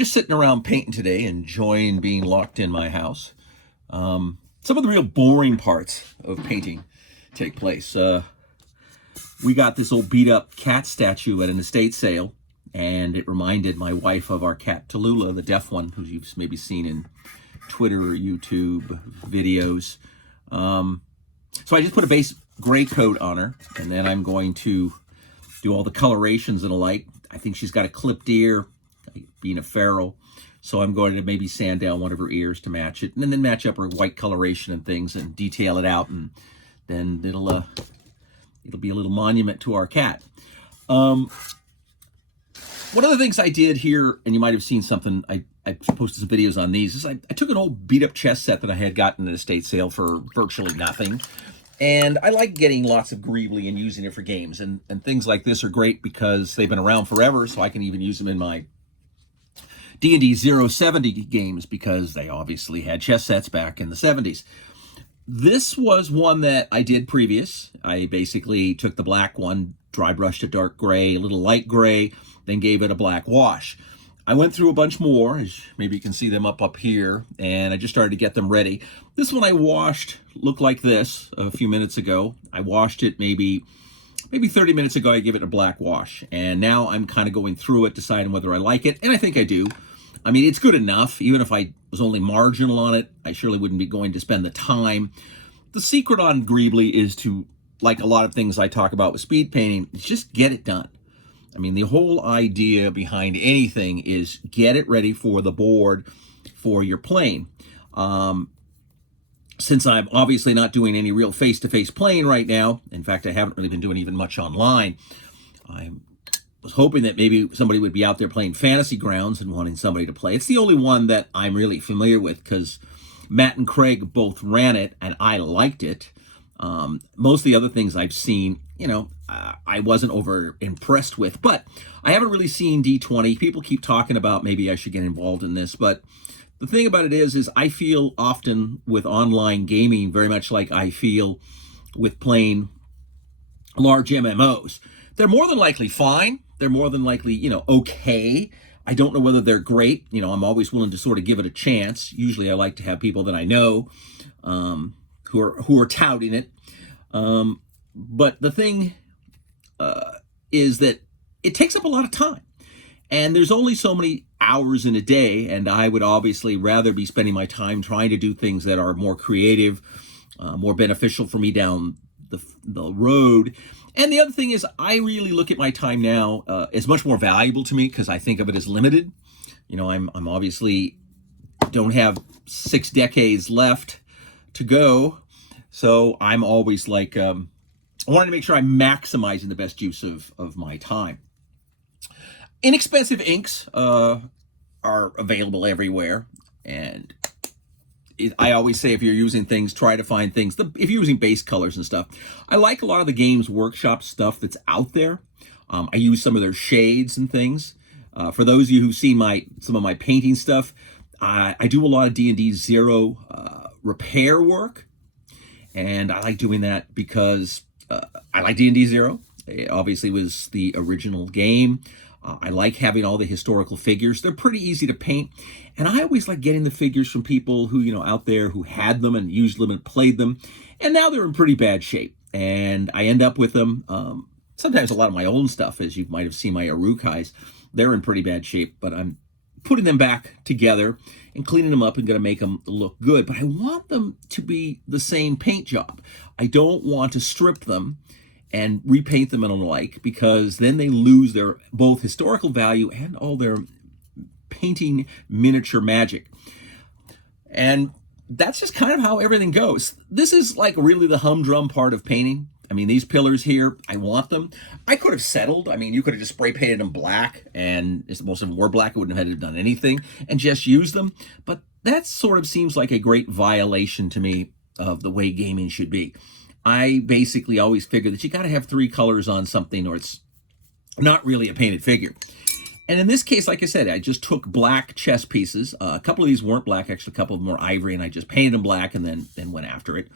Just sitting around painting today, enjoying being locked in my house. Some of the real boring parts of painting take place. We got this old beat up cat statue at an estate sale, and it reminded my wife of our cat Tallulah, the deaf one, who you've maybe seen in Twitter or YouTube videos. So I just put a base gray coat on her, and then I'm going to do all the colorations and the like. I think she's got a clipped ear, being a feral. So I'm going to maybe sand down one of her ears to match it, and then match up her white coloration and things and detail it out, and then it'll be a little monument to our cat. One of the things I did here, and you might have seen something, I posted some videos on these, is I took an old beat-up chess set that I had gotten at an estate sale for virtually nothing. And I like getting lots of Greebly and using it for games. And things like this are great because they've been around forever, so I can even use them in my D&D 070 games because they obviously had chess sets back in the 70s. This was one that I did previous. I basically took the black one, dry brushed a dark gray, a little light gray, then gave it a black wash. I went through a bunch more, as maybe you can see them up here, and I just started to get them ready. This one I washed looked like this a few minutes ago. I washed it maybe 30 minutes ago. I gave it a black wash, and now I'm kind of going through it, deciding whether I like it, and I think I do. I mean, it's good enough. Even if I was only marginal on it, I surely wouldn't be going to spend the time. The secret on Greebly is to, like a lot of things I talk about with speed painting, is just get it done. I mean, the whole idea behind anything is get it ready for the board for your playing. Since I'm obviously not doing any real face-to-face playing right now, in fact, I haven't really been doing even much online, I was hoping that maybe somebody would be out there playing Fantasy Grounds and wanting somebody to play. It's the only one that I'm really familiar with because Matt and Craig both ran it, and I liked it. Most of the other things I've seen, I wasn't over impressed with, but I haven't really seen D20. People keep talking about maybe I should get involved in this, but the thing about it is I feel often with online gaming very much like I feel with playing large MMOs. They're more than likely fine. They're more than likely, okay. I don't know whether they're great. I'm always willing to sort of give it a chance. Usually I like to have people that I know who are touting it. But the thing is that it takes up a lot of time. And there's only so many hours in a day, and I would obviously rather be spending my time trying to do things that are more creative, more beneficial for me down the road. And the other thing is I really look at my time now as much more valuable to me because I think of it as limited. I'm obviously don't have 6 decades left to go. So I'm always like, I wanted to make sure I'm maximizing the best use of my time. Inexpensive inks are available everywhere. And I always say if you're using things, try to find things. If you're using base colors and stuff, I like a lot of the Games Workshop stuff that's out there. I use some of their shades and things. For those of you who've seen some of my painting stuff, I do a lot of D&D 0 repair work. And I like doing that because I like D&D 0. It obviously was the original game. I like having all the historical figures. They're pretty easy to paint. And I always like getting the figures from people who, out there who had them and used them and played them. And now they're in pretty bad shape. And I end up with them. Sometimes a lot of my own stuff, as you might have seen my Urukais, they're in pretty bad shape. But I'm putting them back together and cleaning them up and going to make them look good. But I want them to be the same paint job. I don't want to strip them and repaint them and alike, because then they lose their both historical value and all their painting miniature magic. And that's just kind of how everything goes. This is like really the humdrum part of painting. I mean, these pillars here, I want them. I could have settled. I mean, you could have just spray painted them black, and if most of them were black, it wouldn't have had to done anything, and just used them. But that sort of seems like a great violation to me of the way gaming should be. I basically always figure that you got to have 3 colors on something or it's not really a painted figure. And in this case, like I said, I just took black chess pieces. A couple of these weren't black, actually a couple of them were ivory, and I just painted them black and then went after it.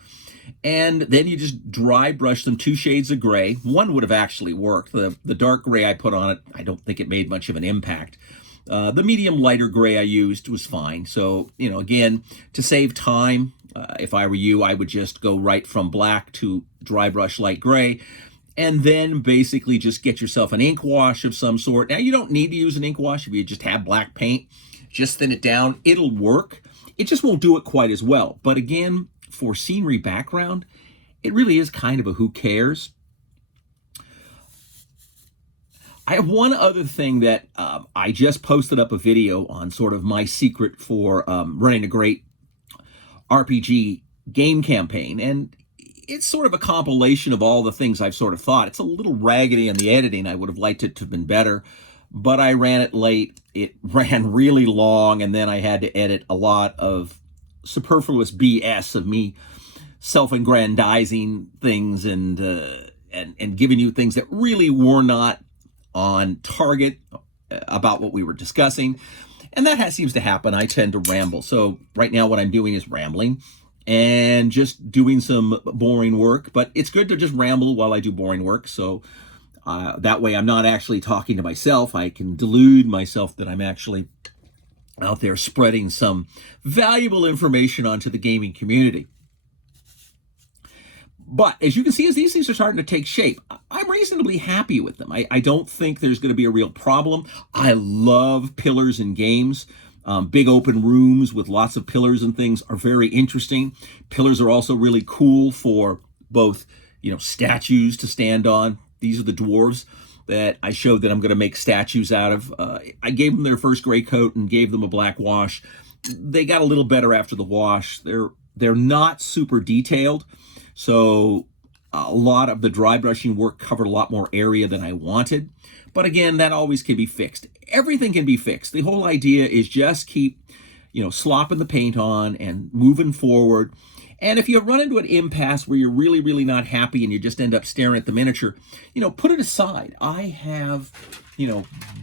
And then you just dry brush them 2 shades of gray. One would have actually worked. The dark gray I put on it, I don't think it made much of an impact. The medium lighter gray I used was fine. So, again, to save time, if I were you, I would just go right from black to dry brush light gray, and then basically just get yourself an ink wash of some sort. Now, you don't need to use an ink wash if you just have black paint. Just thin it down. It'll work. It just won't do it quite as well. But again, for scenery background, it really is kind of a who cares. I have one other thing that I just posted up a video on, sort of my secret for running a great RPG game campaign. And it's sort of a compilation of all the things I've sort of thought. It's a little raggedy in the editing. I would have liked it to have been better, but I ran it late. It ran really long, and then I had to edit a lot of superfluous BS of me self-aggrandizing things and giving you things that really were not on target about what we were discussing. And that seems to happen. I tend to ramble. So right now what I'm doing is rambling and just doing some boring work. But it's good to just ramble while I do boring work. So that way I'm not actually talking to myself. I can delude myself that I'm actually out there spreading some valuable information onto the gaming community. But as you can see, as these things are starting to take shape, I'm reasonably happy with them. I don't think there's going to be a real problem. I love pillars in games. Big open rooms with lots of pillars and things are very interesting. Pillars are also really cool for both, statues to stand on. These are the dwarves that I showed that I'm going to make statues out of. I gave them their first gray coat and gave them a black wash. They got a little better after the wash. They're not super detailed. So a lot of the dry brushing work covered a lot more area than I wanted. But again, that always can be fixed. Everything can be fixed. The whole idea is just keep, slopping the paint on and moving forward. And if you run into an impasse where you're really, really not happy and you just end up staring at the miniature, put it aside. I have,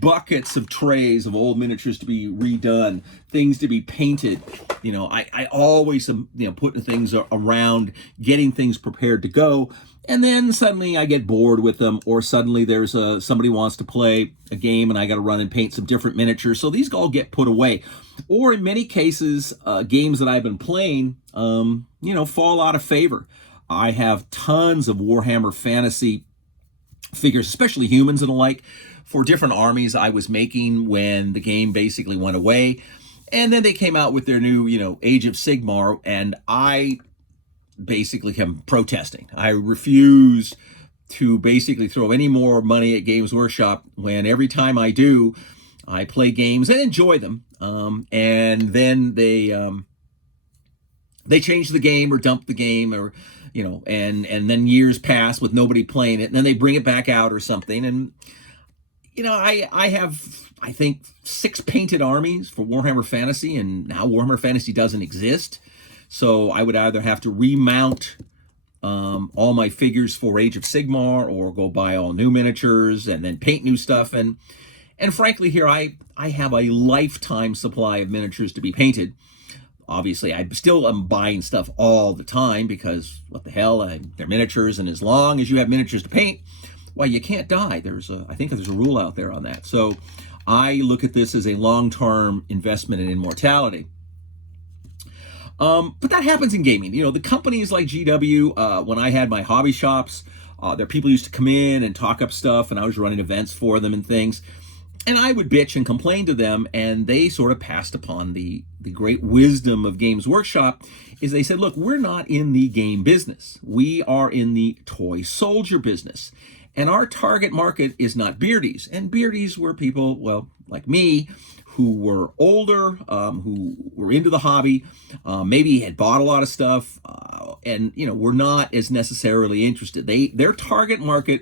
buckets of trays of old miniatures to be redone, things to be painted. I always am, putting things around, getting things prepared to go. And then suddenly I get bored with them, or suddenly there's somebody wants to play a game and I got to run and paint some different miniatures. So these all get put away. Or in many cases, games that I've been playing, fall out of favor. I have tons of Warhammer Fantasy figures, especially humans and the like, for different armies I was making when the game basically went away. And then they came out with their new, Age of Sigmar, and I basically am protesting. I refuse to basically throw any more money at Games Workshop when every time I do, I play games and enjoy them. And then they change the game or dump the game, or, and then years pass with nobody playing it, and then they bring it back out or something. And, I have, I think, 6 painted armies for Warhammer Fantasy, and now Warhammer Fantasy doesn't exist. So I would either have to remount all my figures for Age of Sigmar, or go buy all new miniatures and then paint new stuff. And frankly, here I have a lifetime supply of miniatures to be painted. Obviously, I still am buying stuff all the time because what the hell, they're miniatures, and as long as you have miniatures to paint, well, you can't die. I think there's a rule out there on that. So I look at this as a long-term investment in immortality. But that happens in gaming. The companies like GW, when I had my hobby shops, there people used to come in and talk up stuff, and I was running events for them and things. And I would bitch and complain to them, and they sort of passed upon the great wisdom of Games Workshop, is they said, look, we're not in the game business. We are in the toy soldier business. And our target market is not beardies. And beardies were people, well, like me, who were older, who were into the hobby, maybe had bought a lot of stuff, and, were not as necessarily interested. Their target market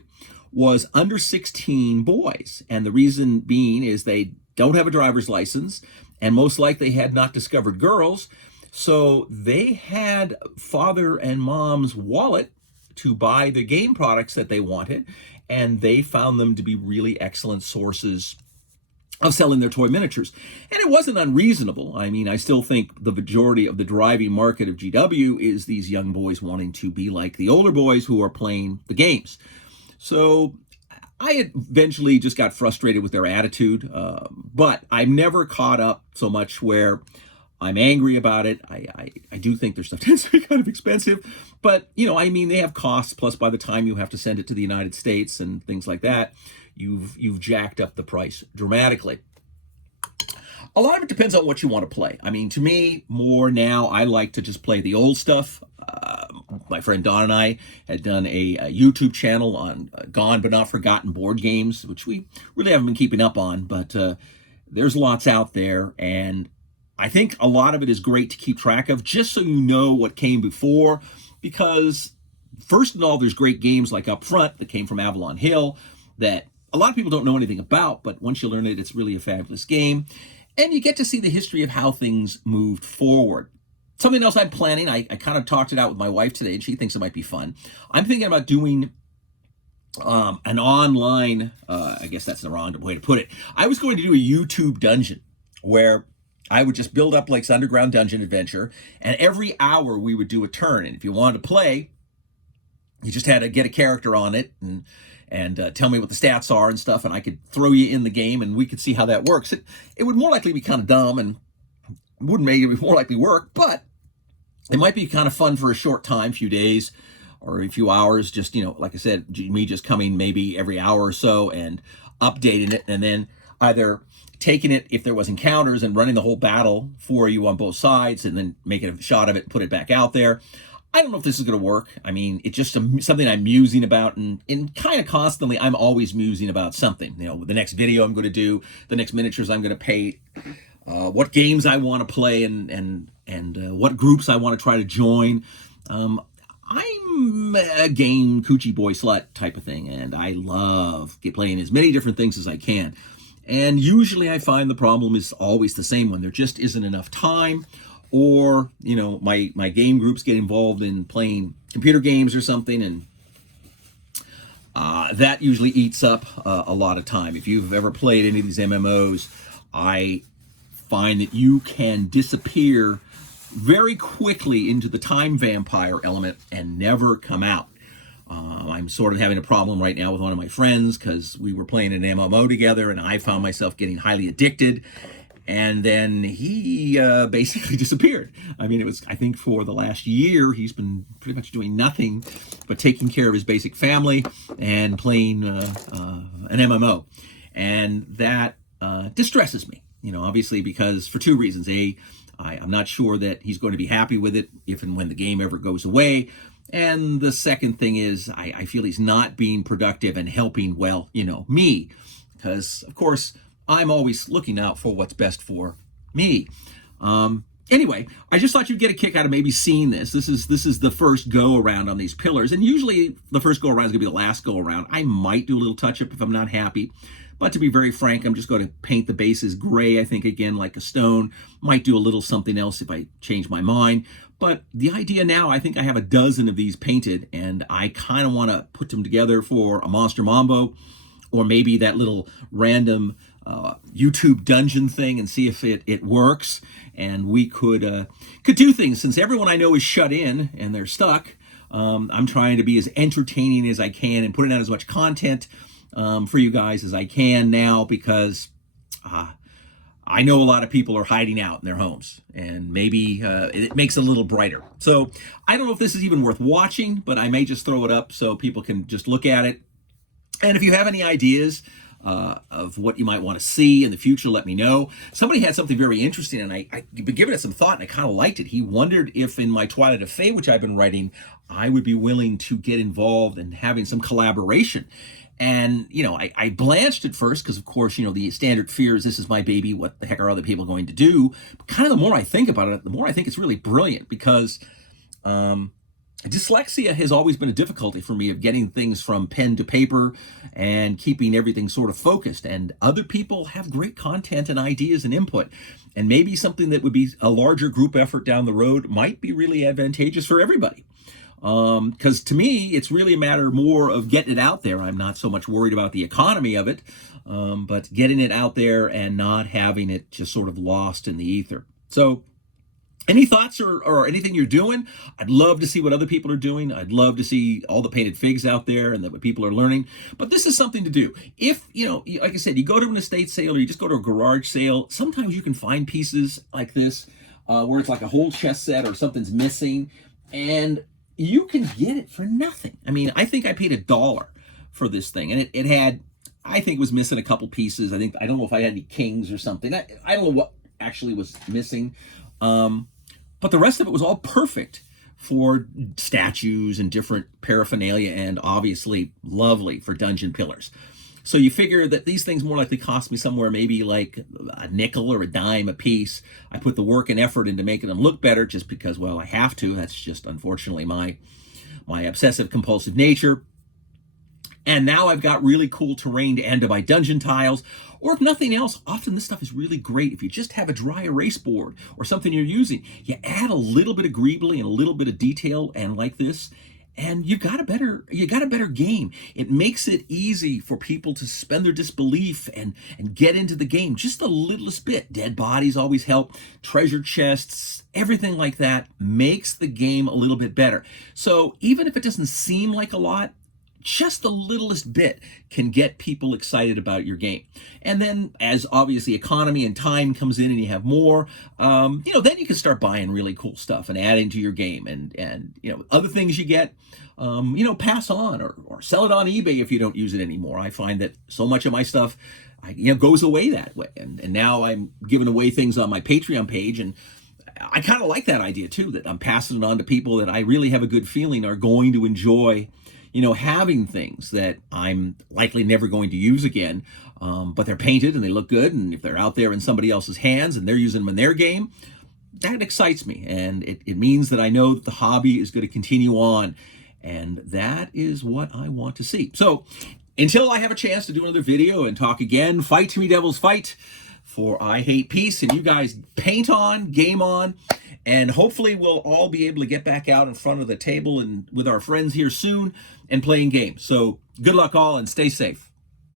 was under 16 boys. And the reason being is they don't have a driver's license, and most likely had not discovered girls. So they had father and mom's wallet to buy the game products that they wanted, and they found them to be really excellent sources of selling their toy miniatures. And it wasn't unreasonable. I mean, I still think the majority of the driving market of GW is these young boys wanting to be like the older boys who are playing the games. So I eventually just got frustrated with their attitude, but I'm never caught up so much where I'm angry about it. I do think their stuff tends to be kind of expensive, but I mean, they have costs. Plus, by the time you have to send it to the United States and things like that, you've jacked up the price dramatically. A lot of it depends on what you want to play. I mean, to me, more now, I like to just play the old stuff. My friend Don and I had done a YouTube channel on gone but not forgotten board games, which we really haven't been keeping up on, but there's lots out there, and I think a lot of it is great to keep track of, just so you know what came before, because first of all, there's great games like Up Front that came from Avalon Hill that a lot of people don't know anything about, but once you learn it, it's really a fabulous game. And you get to see the history of how things moved forward. Something else I'm planning, I kind of talked it out with my wife today, and she thinks it might be fun. I'm thinking about doing an online, I guess that's the wrong way to put it. I was going to do a YouTube dungeon where I would just build up like this underground dungeon adventure, and every hour we would do a turn. And if you wanted to play, you just had to get a character on it and tell me what the stats are and stuff, and I could throw you in the game, and we could see how that works. It would more likely be kind of dumb and wouldn't make it more likely work, but it might be kind of fun for a short time, few days or a few hours, just, like I said, me just coming maybe every hour or so and updating it, and then either taking it if there was encounters and running the whole battle for you on both sides, and then making a shot of it and put it back out there. I don't know if this is going to work. I mean, it's just something I'm musing about, and kind of constantly, I'm always musing about something. The next video I'm going to do, the next miniatures I'm going to paint, what games I want to play, and what groups I want to try to join. I'm a game coochie boy slut type of thing, and I love playing as many different things as I can. And usually I find the problem is always the same one. There just isn't enough time, or my game groups get involved in playing computer games or something, and that usually eats up a lot of time. If you've ever played any of these MMOs, I find that you can disappear very quickly into the time vampire element and never come out. I'm sort of having a problem right now with one of my friends because we were playing an MMO together, and I found myself getting highly addicted. And then he basically disappeared. I mean, I think for the last year, he's been pretty much doing nothing but taking care of his basic family and playing an MMO. And that distresses me, obviously, because for two reasons. I'm not sure that he's going to be happy with it if and when the game ever goes away. And the second thing is I feel he's not being productive and helping, me. Because, of course, I'm always looking out for what's best for me. Anyway, I just thought you'd get a kick out of maybe seeing this. This is the first go around on these pillars, and usually the first go around is gonna be the last go around. I might do a little touch up if I'm not happy, but to be very frank, I'm just going to paint the bases gray. I think again like a stone. Might do a little something else if I change my mind. But the idea now, I think I have a dozen of these painted, and I kind of want to put them together for a Monster Mambo, or maybe that little random YouTube dungeon thing, and see if it works. And we could do things, since everyone I know is shut in and they're stuck. I'm trying to be as entertaining as I can and putting out as much content for you guys as I can now, because I know a lot of people are hiding out in their homes, and maybe it makes it a little brighter. So I don't know if this is even worth watching, but I may just throw it up so people can just look at it. And if you have any ideas of what you might want to see in the future, let me know. Somebody had something very interesting, and I've been giving it some thought, and I kind of liked it. He wondered if in my Twilight of Fate, which I've been writing, I would be willing to get involved in having some collaboration. And, I blanched at first because, of course, the standard fear is, this is my baby, what the heck are other people going to do? But kind of the more I think about it, the more I think it's really brilliant, because dyslexia has always been a difficulty for me of getting things from pen to paper and keeping everything sort of focused. And other people have great content and ideas and input. And maybe something that would be a larger group effort down the road might be really advantageous for everybody. Because to me, it's really a matter more of getting it out there. I'm not so much worried about the economy of it, but getting it out there and not having it just sort of lost in the ether. So Any thoughts or anything you're doing? I'd love to see what other people are doing. I'd love to see all the painted figs out there and that what people are learning. But this is something to do. If, like I said, you go to an estate sale or you just go to a garage sale, sometimes you can find pieces like this where it's like a whole chess set or something's missing, and you can get it for nothing. I mean, I think I paid $1 for this thing, and it had, I think it was missing a couple pieces. I don't know if I had any kings or something. I don't know what actually was missing. But the rest of it was all perfect for statues and different paraphernalia, and obviously lovely for dungeon pillars. So you figure that these things more likely cost me somewhere maybe like a nickel or a dime a piece. I put the work and effort into making them look better just because, well, I have to. That's just unfortunately my obsessive compulsive nature. And now I've got really cool terrain to add to my dungeon tiles. Or if nothing else, often this stuff is really great if you just have a dry erase board or something you're using. You add a little bit of greebly and a little bit of detail and like this, and you got a better game. It makes it easy for people to suspend their disbelief and get into the game just the littlest bit. Dead bodies always help. Treasure chests, everything like that makes the game a little bit better. So even if it doesn't seem like a lot, just the littlest bit can get people excited about your game. And then as obviously economy and time comes in and you have more, then you can start buying really cool stuff and adding to your game, and other things you get, pass on or sell it on eBay if you don't use it anymore. I find that so much of my stuff goes away that way. And now I'm giving away things on my Patreon page, and I kind of like that idea too, that I'm passing it on to people that I really have a good feeling are going to enjoy having things that I'm likely never going to use again, but they're painted and they look good, and if they're out there in somebody else's hands and they're using them in their game, that excites me, and it means that I know that the hobby is going to continue on, and that is what I want to see. So until I have a chance to do another video and talk again, fight to me, devils, fight, for I hate peace, and you guys paint on, game on, and hopefully we'll all be able to get back out in front of the table and with our friends here soon and playing games. So good luck all, and stay safe.